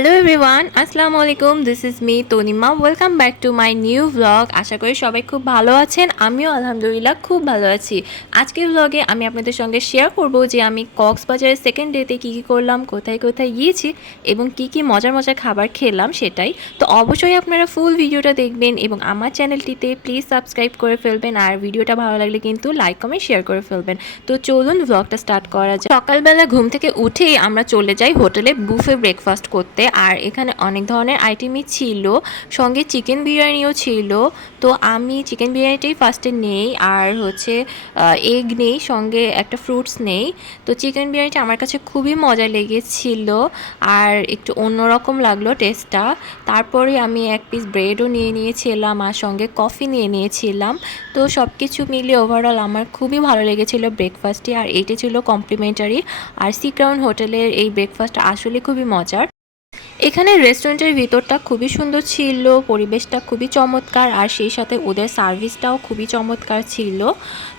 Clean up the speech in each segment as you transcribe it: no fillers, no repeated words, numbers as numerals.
Hello everyone, আসসালামু আলাইকুম। This is me Tanima. Welcome back to my new blog. আশা করি সবাই খুব ভালো আছেন। আমিও আলহামদুলিল্লাহ খুব ভালো আছি। আজকের ব্লগে আমি আপনাদের সঙ্গে শেয়ার করব যে আমি কক্সবাজারের সেকেন্ড ডেতে কী কী করলাম, কোথায় কোথায় গিয়েছি এবং কী কী মজার মজার খাবার খেলাম সেটাই। তো অবশ্যই আপনারা ফুল ভিডিওটা দেখবেন এবং আমার চ্যানেলটিতে প্লিজ সাবস্ক্রাইব করে ফেলবেন। আর ভিডিওটা ভালো লাগলে কিন্তু লাইক কমেন্ট শেয়ার করে ফেলবেন। তো চলুন ব্লগটা স্টার্ট করা যায়। সকালবেলা ঘুম থেকে উঠেই আমরা চলে যাই হোটেলে বুফে ব্রেকফাস্ট করতে। আর এখানে অনেক ধরনের আইটেমই ছিল, সঙ্গে চিকেন বিরিয়ানিও ছিল। তো আমি চিকেন বিরিয়ানিটাই ফার্স্টে নেই, আর হচ্ছে এগ নেই, সঙ্গে একটা ফ্রুটস নেই। তো চিকেন বিরিয়ানিটা আমার কাছে খুবই মজা লেগেছিল আর একটু অন্যরকম লাগলো টেস্টটা। তারপরে আমি এক পিস ব্রেডও নিয়ে নিয়েছিলাম আর সঙ্গে কফি নিয়ে নিয়েছিলাম। তো সব কিছু মিলিয়ে ওভারঅল আমার খুবই ভালো লেগেছিল ব্রেকফাস্টটি। আর এইটা ছিল কমপ্লিমেন্টারি। আর সি ক্রাউন হোটেলের এই ব্রেকফাস্টটা আসলে খুবই মজার। এখানে রেস্টুরেন্টের ভিতরটা খুবই সুন্দর ছিল, পরিবেশটা খুবই চমৎকার, আর সেই সাথে ওদের সার্ভিসটাও খুবই চমৎকার ছিল।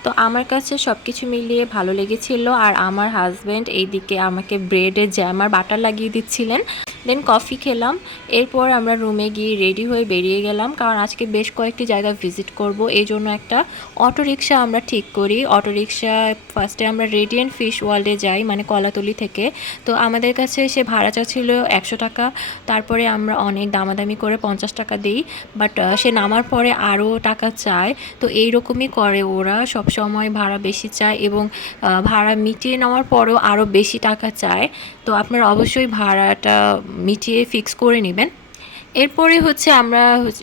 তো আমার কাছে সব কিছু মিলিয়ে ভালো লেগেছিল। আর আমার হাজব্যান্ড এইদিকে আমাকে ব্রেডে জ্যাম আর বাটার লাগিয়ে দিচ্ছিলেন। দেন কফি খেলাম। এরপর আমরা রুমে গিয়ে রেডি হয়ে বেরিয়ে গেলাম, কারণ আজকে বেশ কয়েকটি জায়গা ভিজিট করব। এই জন্য একটা অটোরিকশা আমরা ঠিক করি। অটোরিকশা ফার্স্টে আমরা রেডিয়েন্ট ফিশ ওয়ার্ল্ডে যাই, মানে কলাতলি থেকে। তো আমাদের কাছে সে ভাড়া চাচ্ছিল 100 টাকা। তারপরে আমরা অনেক দামাদামি করে 50 টাকা দিই, বাট সে নামার পরে আরও টাকা চায়। তো এইরকমই করে ওরা, সব সময় ভাড়া বেশি চায় এবং ভাড়া মিটিয়ে নেওয়ার পরেও আরও বেশি টাকা চায়। তো আপনারা অবশ্যই ভাড়াটা মিটিয়ে ফিক্স করে নেবেন। এরপরে হচ্ছে আমরা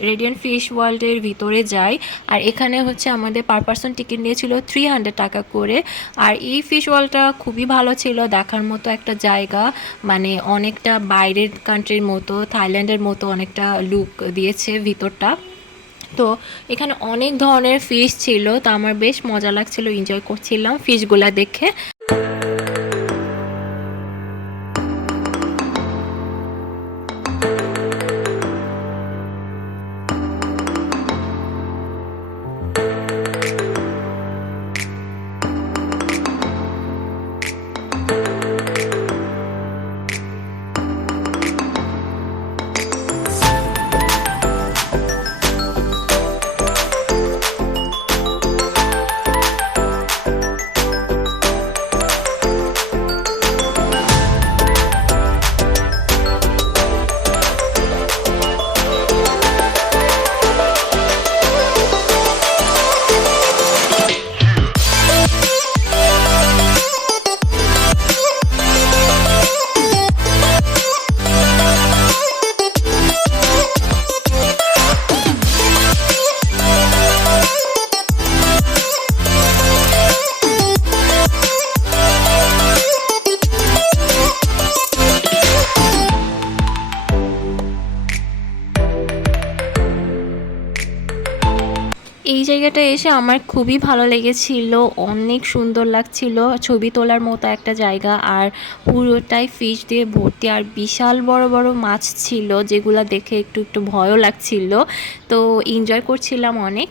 রেডিয়েন্ট ফিশ ওয়ার্ল্ডের ভিতরে যাই। আর এখানে হচ্ছে আমাদের পার পারসন টিকিট নিয়েছিল 300 টাকা করে। আর এই ফিশ ওয়ার্ল্ডটা খুবই ভালো ছিল, দেখার মতো একটা জায়গা, মানে অনেকটা বাইরের কান্ট্রির মতো, থাইল্যান্ডের মতো অনেকটা লুক দিয়েছে ভিতরটা। তো এখানে অনেক ধরনের ফিশ ছিল, তো আমার বেশ মজা লাগছিল, এনজয় করছিলাম ফিশগুলা দেখে। এই জায়গাটা এসে আমার খুবই ভালো লেগেছিল, অনেক সুন্দর লাগছিল, ছবি তোলার মতো একটা জায়গা। আর পুরোটাই ফিশ দিয়ে ভর্তি, আর বিশাল বড় বড় মাছ ছিল যেগুলো দেখে একটু একটু ভয়ও লাগছিল। তো এনজয় করছিলাম অনেক।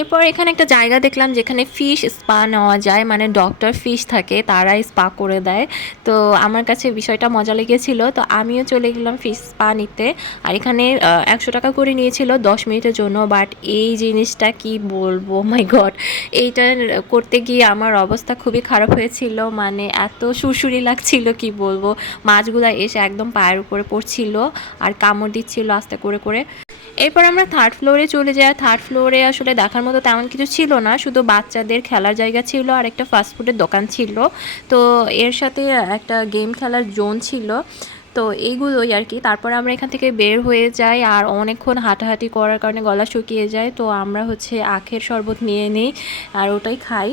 এরপর এখানে একটা জায়গা দেখলাম যেখানে ফিশ স্পা নেওয়া যায়, মানে ডক্টর ফিশ থাকে, তারাই স্পা করে দেয়। তো আমার কাছে বিষয়টা মজা লেগেছিল, তো আমিও চলে গেলাম ফিশ স্পা নিতে। আর এখানে 100 টাকা করে নিয়েছিল 10 মিনিটের জন্য। বাট এই জিনিসটা কি বলবো, মাই গড, এইটা করতে গিয়ে আমার অবস্থা খুবই খারাপ হয়েছিল, মানে এত সুরসুরি লাগছিল কি বলবো। মাছগুলো এসে একদম পায়ের উপরে পড়ছিল আর কামড় দিচ্ছিল আস্তে করে করে। এরপর আমরা থার্ড ফ্লোরে চলে যাই। থার্ড ফ্লোরে আসলে দেখার মতো তেমন কিছু ছিল না, শুধু বাচ্চাদের খেলার জায়গা ছিল আর একটা ফাস্টফুডের দোকান ছিল। তো এর সাথে একটা গেম খেলার জোন ছিল। তো এইগুলোই আর কি। তারপর আমরা এখান থেকে বের হয়ে যাই, আর অনেকক্ষণ হাঁটাহাঁটি করার কারণে গলা শুকিয়ে যায়। তো আমরা হচ্ছে আখের শরবত নিয়ে নিই আর ওটাই খাই।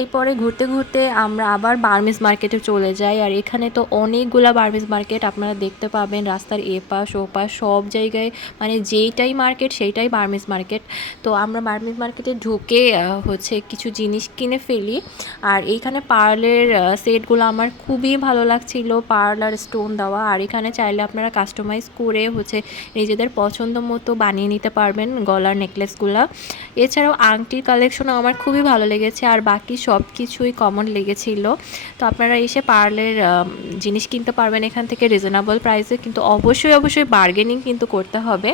এরপরে ঘুরতে ঘুরতে আমরা আবার বার্মিজ মার্কেটে চলে যাই। আর এখানে তো অনেকগুলা বার্মিজ মার্কেট আপনারা দেখতে পাবেন, রাস্তার এপাশ ওপাশ সব জায়গায়, মানে যেইটাই মার্কেট সেইটাই বার্মিজ মার্কেট। তো আমরা বার্মিজ মার্কেটে ঢুকে হচ্ছে কিছু জিনিস কিনে ফেলি। আর এইখানে পার্লের সেটগুলো আমার খুবই ভালো লাগছিল, পার্ল আর স্টোন দেওয়া। আর এখানে চাইলে আপনারা কাস্টমাইজ করে হচ্ছে নিজেদের পছন্দ মতো বানিয়ে নিতে পারবেন গলার নেকলেসগুলো। এছাড়াও আংটির কালেকশনও আমার খুবই ভালো লেগেছে, আর বাকি সব কিছুই কমন লেগেছিল। তো আপনারা এসে পার্লের জিনিস কিনতে পারবেন এখান থেকে রিজনেবল প্রাইসে, কিন্তু অবশ্যই বার্গেনিং কিন্তু করতে হবে।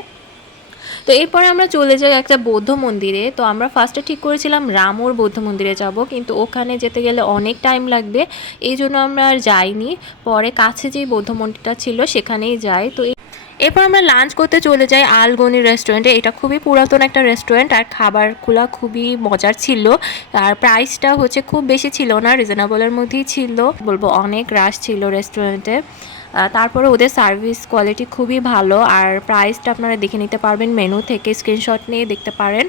তো এরপরে আমরা চলে যাই একটা বৌদ্ধ মন্দিরে। তো আমরা ফার্স্টে ঠিক করেছিলাম রামুর বৌদ্ধ মন্দিরে যাব, কিন্তু ওখানে যেতে গেলে অনেক টাইম লাগবে, এই জন্য আমরা আর যাইনি। পরে কাছে যেই বৌদ্ধ মন্দিরটা ছিল সেখানেই যাই। তো এরপর আমরা লাঞ্চ করতে চলে যাই আলগনি রেস্টুরেন্টে। এটা খুবই পুরাতন একটা রেস্টুরেন্ট, আর খাবারগুলো খুবই মজার ছিল, আর প্রাইসটা হচ্ছে খুব বেশি ছিল না, রিজনেবলের মধ্যেই ছিল। বলবো অনেক রাশ ছিল রেস্টুরেন্টে। তারপরে ওদের সার্ভিস কোয়ালিটি খুবই ভালো, আর প্রাইসটা আপনারা দেখে নিতে পারবেন মেনু থেকে, স্ক্রিনশট নিয়ে দেখতে পারেন।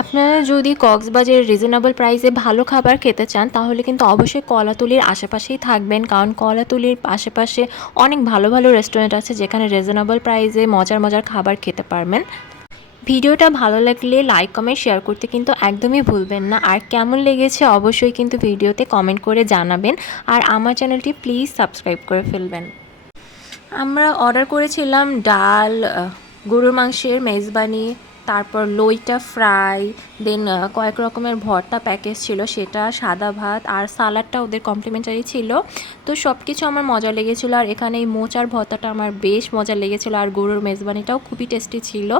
আপনারা যদি কক্সবাজারের রিজনেবল প্রাইসে ভালো খাবার খেতে চান তাহলে কিন্তু অবশ্যই কলাতলির আশেপাশেই থাকবেন, কারণ কলাতলির আশেপাশে অনেক ভালো রেস্টুরেন্ট আছে যেখানে রিজনেবল প্রাইসে মজার খাবার খেতে পারবেন। ভিডিওটা ভালো লাগলে লাইক কমেন্ট শেয়ার করতে কিন্তু একদমই ভুলবেন না, আর কেমন লেগেছে অবশ্যই কিন্তু ভিডিওতে কমেন্ট করে জানাবেন, আর আমার চ্যানেলটি প্লিজ সাবস্ক্রাইব করে ফেলবেন। আমরা অর্ডার করেছিলাম ডাল, গরুর মাংসের মেজবানি, তারপর লইটা ফ্রাই, দেন কয়েক রকমের ভর্তা প্যাকেজ ছিল সেটা, সাদা ভাত, আর সালাডটা ওদের কমপ্লিমেন্টারি ছিল। তো সব কিছু আমার মজা লেগেছিলো, আর এখানে এই মোচার ভর্তাটা আমার বেশ মজা লেগেছিলো, আর গরুর মেজবানিটাও খুবই টেস্টি ছিল,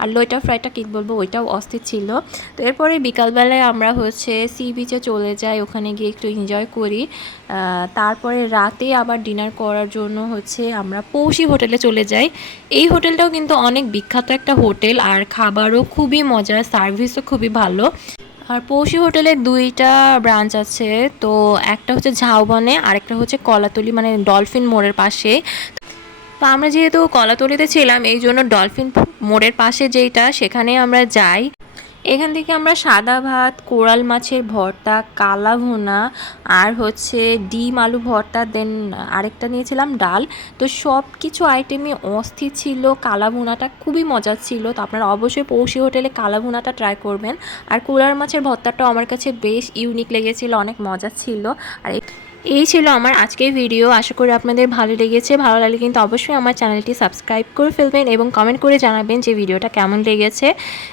আর লইটা ফ্রাইটা কী বলবো ওইটাও অস্থির ছিল। তো এরপরে বিকালবেলায় আমরা হচ্ছে সি বিচে চলে যাই, ওখানে গিয়ে একটু এনজয় করি। তারপরে রাতে আবার ডিনার করার জন্য হচ্ছে আমরা পৌষি হোটেলে চলে যাই। এই হোটেলটাও কিন্তু অনেক বিখ্যাত একটা হোটেল, আর খাবারও খুবই মজার, সার্ভিসও খুবই ভালো। আর পৌষি হোটেলের দুইটা ব্রাঞ্চ আছে, তো একটা হচ্ছে ঝাউবনে আর একটা হচ্ছে কলাতলি, মানে ডলফিন মোড়ের পাশে। তো আমরা যেহেতু কলাতলিতে ছিলাম এই জন্য ডলফিন মোড়ের পাশে যেইটা সেখানে আমরা যাই। এখান থেকে আমরা সাদা ভাত, কোরাল মাছের ভর্তা, কালা ভুনা, আর হচ্ছে ডিম আলু ভর্তা, দেন আরেকটা নিয়েছিলাম ডাল। তো সব কিছু আইটেমই অস্থির ছিল, কালা ভুনাটা খুবই মজার ছিল। তো আপনারা অবশ্যই পৌষি হোটেলে কালা ভুনাটা ট্রাই করবেন। আর কোরাল মাছের ভর্তাটাও আমার কাছে বেশ ইউনিক লেগেছিল, অনেক মজা ছিল। আর এই ছিল আমার আজকের ভিডিও, আশা করি আপনাদের ভালো লেগেছে। ভালো লাগলে কিন্তু অবশ্যই আমার চ্যানেলটি সাবস্ক্রাইব করে ফেলবেন এবং কমেন্ট করে জানাবেন যে ভিডিওটা কেমন লেগেছে।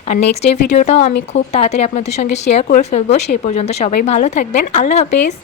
আর নেক্সট এই ভিডিওটাও আমি খুব তাড়াতাড়ি আপনাদের সঙ্গে শেয়ার করে ফেলবো। সেই পর্যন্ত সবাই ভালো থাকবেন। আল্লাহ হাফেজ।